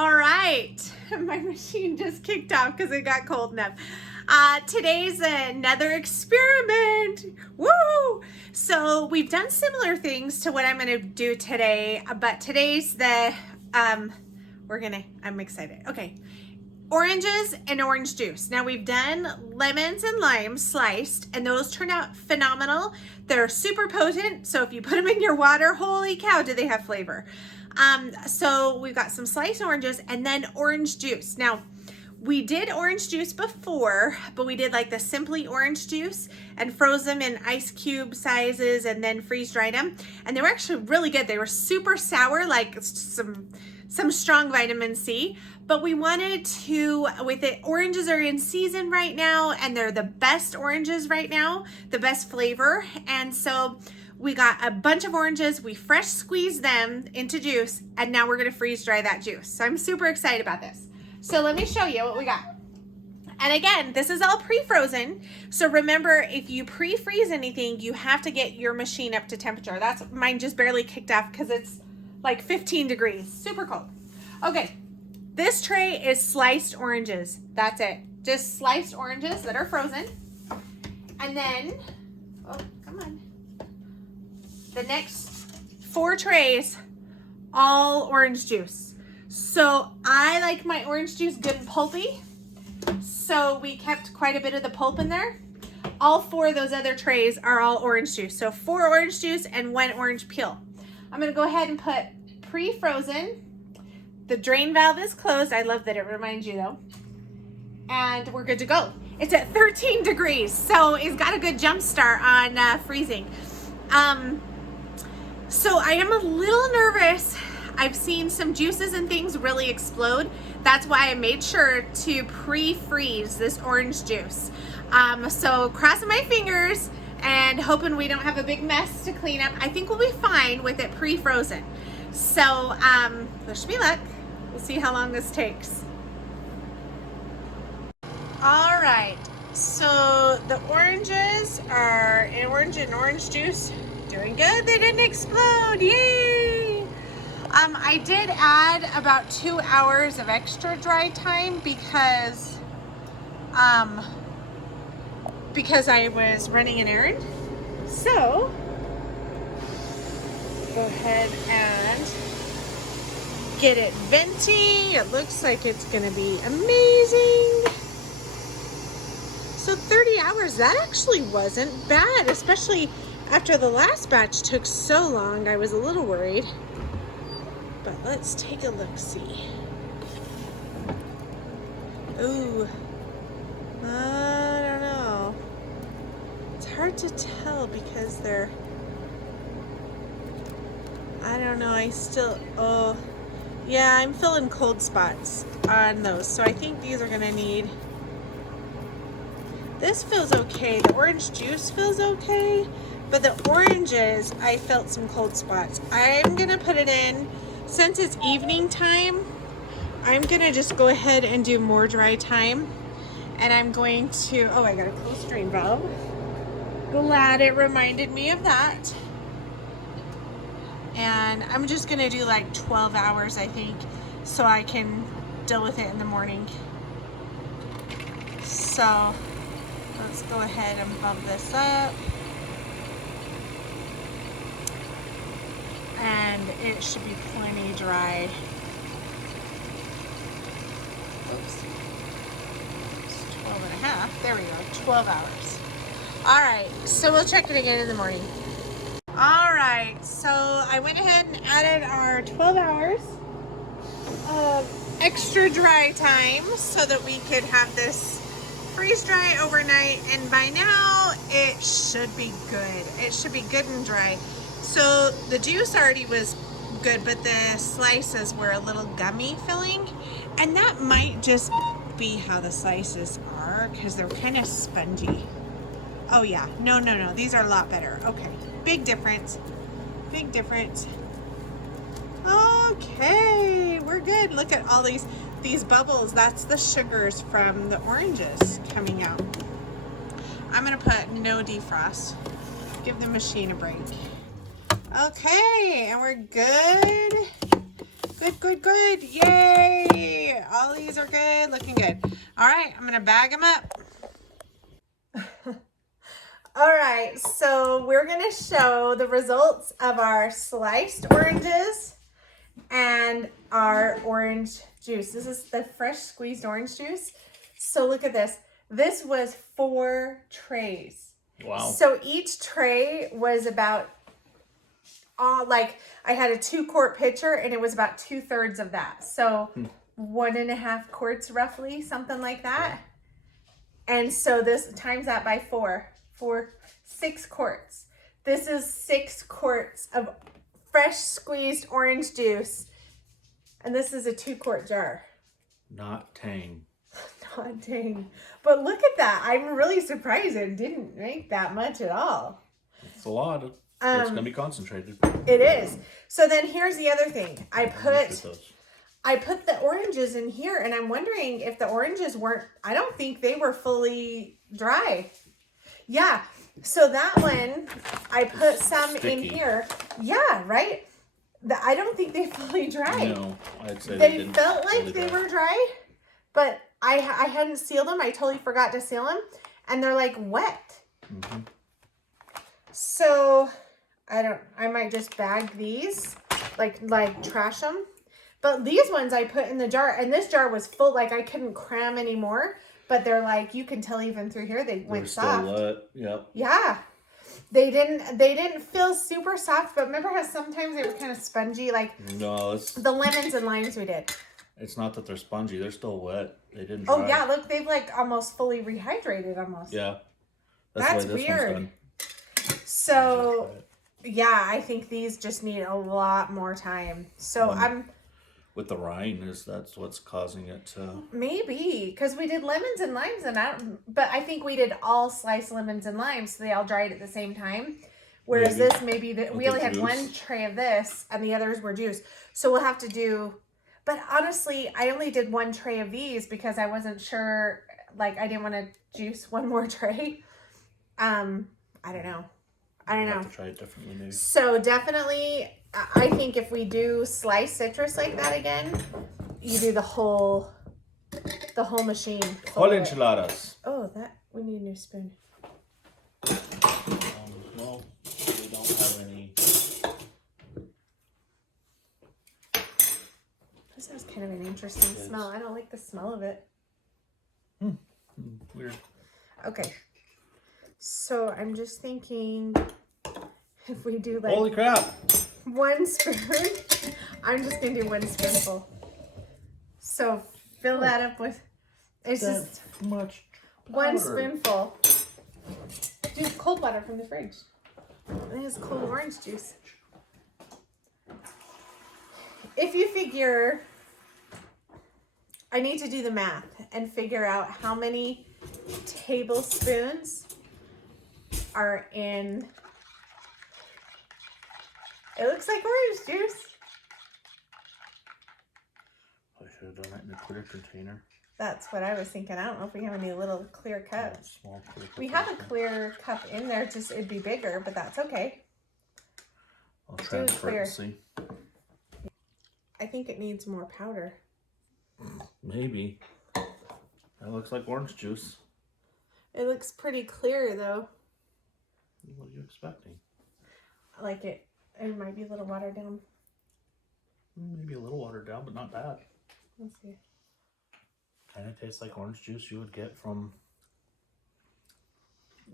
All right, my machine just kicked off because it got cold enough. Today's another experiment. Woo! So we've done similar things to what I'm going to do today, but today's I'm excited. Okay. Oranges and orange juice. Now we've done lemons and limes sliced, and those turned out phenomenal. They're super potent, so if you put them in your water, holy cow, do they have flavor. So we've got some sliced oranges and then orange juice. Now we did orange juice before, but we did like the Simply orange juice and froze them in ice cube sizes and then freeze dried them. And they were actually really good. They were super sour, like some strong vitamin C, but we wanted to, with it, oranges are in season right now and they're the best oranges right now, the best flavor. And so we got a bunch of oranges, we fresh squeezed them into juice, and now we're gonna freeze dry that juice. So I'm super excited about this. So let me show you what we got. And again, this is all pre-frozen. So remember, if you pre-freeze anything, you have to get your machine up to temperature. That's mine just barely kicked off because it's like 15 degrees, super cold. Okay, this tray is sliced oranges. That's it, just sliced oranges that are frozen. And then, oh, come on. The next 4 trays, all orange juice. So I like my orange juice good and pulpy. So we kept quite a bit of the pulp in there. All 4 of those other trays are all orange juice. So 4 orange juice and 1 orange peel. I'm gonna go ahead and put pre-frozen. The drain valve is closed. I love that it reminds you though. And we're good to go. It's at 13 degrees, so it's got a good jump start on freezing. So I am a little nervous. I've seen some juices and things really explode. That's why I made sure to pre-freeze this orange juice. So crossing my fingers and hoping we don't have a big mess to clean up. I think we'll be fine with it pre-frozen. So wish me luck. We'll see how long this takes. All right, so the oranges are in orange and orange juice. Doing good, they didn't explode, yay! I did add about 2 hours of extra dry time because I was running an errand. So, go ahead and get it venti. It looks like it's gonna be amazing. So 30 hours, that actually wasn't bad, especially after the last batch took so long. I was a little worried, but let's take a look-see. Ooh, I don't know. It's hard to tell because they're, I don't know, oh, yeah, I'm feeling cold spots on those. So I think these are gonna need, this feels okay. The orange juice feels okay. But the oranges, I felt some cold spots. I'm gonna put it in, since it's evening time, I'm gonna just go ahead and do more dry time. And I'm going to, oh, I got a close drain valve. Glad it reminded me of that. And I'm just gonna do like 12 hours, I think, so I can deal with it in the morning. So let's go ahead and bump this up. And it should be plenty dry. Oops. It's 12 and a half. There we go, 12 hours. All right, so we'll check it again in the morning. All right, so I went ahead and added our 12 hours of extra dry time so that we could have this freeze dry overnight. And by now, it should be good. It should be good and dry. So the juice already was good, but the slices were a little gummy feeling, and that might just be how the slices are because they're kind of spongy. Oh yeah, no, these are a lot better. Okay, big difference, big difference. Okay, we're good. Look at all these bubbles. That's the sugars from the oranges coming out. I'm gonna put no defrost. Give the machine a break. Okay, and we're good. Good, good, good. Yay! All these are good, looking good. All right, I'm gonna bag them up. All right, so we're gonna show the results of our sliced oranges and our orange juice. This is the fresh squeezed orange juice. So look at this. This was 4 trays. Wow. So each tray was about, like I had a 2-quart pitcher and it was about 2/3 of that. So 1.5 quarts roughly, something like that. And so this times that by 4, 6 quarts. This is 6 quarts of fresh squeezed orange juice. And this is a 2-quart jar. Not tang. Not dang. But look at that. I'm really surprised it didn't make that much at all. It's a lot. It's going to be concentrated. It is. So then here's the other thing. I put the oranges in here, and I'm wondering if the oranges weren't, I don't think they were fully dry. Yeah. So that one, I put some in here. Yeah, right? I don't think they fully dried. No, I'd say they felt like they were dry, but I hadn't sealed them. I totally forgot to seal them, and they're like wet. Mm-hmm. So I might just bag these, like trash them. But these ones I put in the jar, and this jar was full, like I couldn't cram anymore. But they're like, you can tell even through here they went soft. Still wet. Yep. Yeah. They didn't feel super soft, but remember how sometimes they were kind of spongy, like no, the lemons and limes we did. It's not that they're spongy; they're still wet. They didn't dry. Oh yeah, look, they've like almost fully rehydrated almost. Yeah, that's why this weird. One's done. So yeah, I think these just need a lot more time. So I'm with the rind that's what's causing it to maybe because we did lemons and limes but I think we did all sliced lemons and limes, so they all dried at the same time. Whereas we only had 1 tray of this and the others were juice. So we'll have to do. But honestly, I only did 1 tray of these because I wasn't sure. Like I didn't want to juice 1 more tray. I don't know. have to try it differently maybe. So definitely, I think if we do sliced citrus like that again, you do the whole machine. Whole enchiladas. Oh, we need a new spoon. Well, we don't have any. This has kind of an interesting smell. I don't like the smell of it. Weird. Okay. So I'm just thinking if we do like holy crap 1 spoon, I'm just gonna do 1 spoonful. So fill that up with just much 1 spoonful. Do cold water from the fridge. It has cold orange juice. If you figure, I need to do the math and figure out how many tablespoons are in. It looks like orange juice. I should have done that in a clear container. That's what I was thinking. I don't know if we have any little clear cups. Small clear We have a clear cup in there, just it'd be bigger, but that's okay. I'll transfer it and see. I think it needs more powder. Maybe. That looks like orange juice. It looks pretty clear though. What are you expecting? I like it. It might be a little watered down. Maybe a little watered down, but not bad. Let's see. Kind of tastes like orange juice you would get from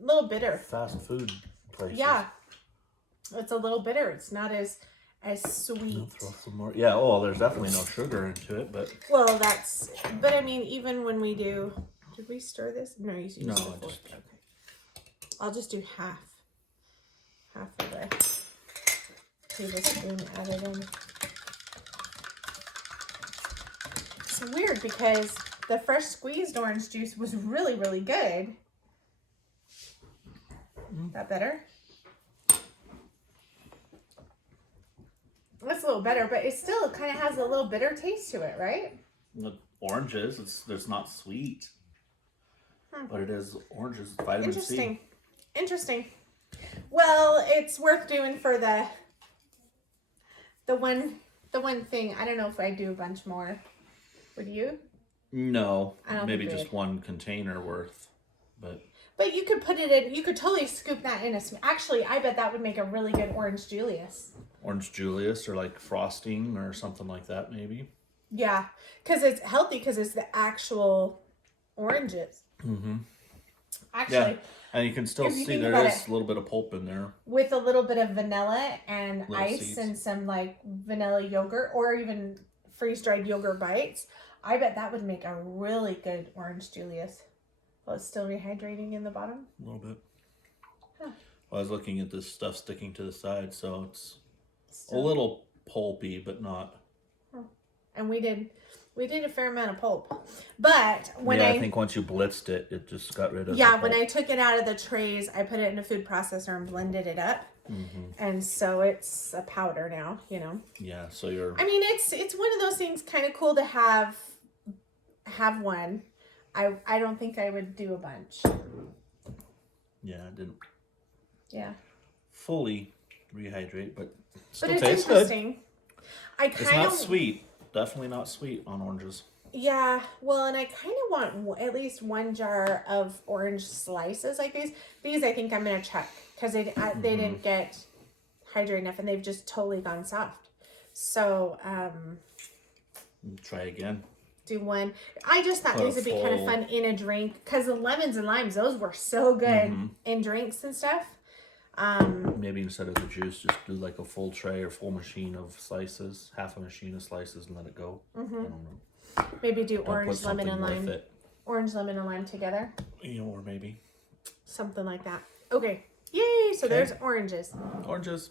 A little bitter. fast food places. Yeah. It's a little bitter. It's not as sweet. I'll throw some more. Yeah, oh, there's definitely no sugar into it, but Well, but I mean, even when we do, did we stir this? No, you used no, the I fork. just Okay. I'll just do half of the tablespoon added in. It's weird because the fresh squeezed orange juice was really, really good. That better? That's a little better, but it still kind of has a little bitter taste to it, right? the oranges. It's not sweet, but it is oranges. Vitamin Interesting. C. Interesting. Well, it's worth doing for the 1 The one thing, I don't know if I do a bunch more. Would you? No, I don't maybe think we just one container worth, but But you could put it in, you could totally scoop that in a, actually, I bet that would make a really good orange Julius. orange Julius or like frosting or something like that, maybe. Yeah, because it's healthy because it's the actual oranges. Mm-hmm. Actually, Yeah, and you can still if you see think there about is it, a little bit of pulp in there. with a little bit of vanilla and Little ice seeds. and some like vanilla yogurt or even freeze-dried yogurt bites, I bet that would make a really good orange Julius. Well, it's still rehydrating in the bottom. A little bit. Huh. Well, I was looking at this stuff sticking to the side, so it's Still. a little pulpy, but not. And we did a fair amount of pulp. But when I think once you blitzed it, it just got rid of. Yeah, when I took it out of the trays, I put it in a food processor and blended it up. Mm-hmm. And so it's a powder now, you know. Yeah, so you're. I mean, it's one of those things kind of cool to have one. I don't think I would do a bunch. Yeah, I didn't. Yeah. Fully rehydrate, but still But it's tastes interesting. good. I kind It's of not sweet. Definitely not sweet on oranges. Yeah, well, and I kind of want at least one jar of orange slices like these. These I think I'm gonna check because they didn't get hydrated enough and they've just totally gone soft. So Try again. do one. I just thought these would be kind of fun in a drink because the lemons and limes, those were so good in drinks and stuff. Maybe instead of the juice, just do like a full tray or full machine of slices, half a machine of slices, and let it go. I don't know. Maybe do Don't orange, put lemon, something and with lime. it. Orange, lemon, and lime together. You know, or maybe Something like that. Okay. Yay! So there's oranges. oranges.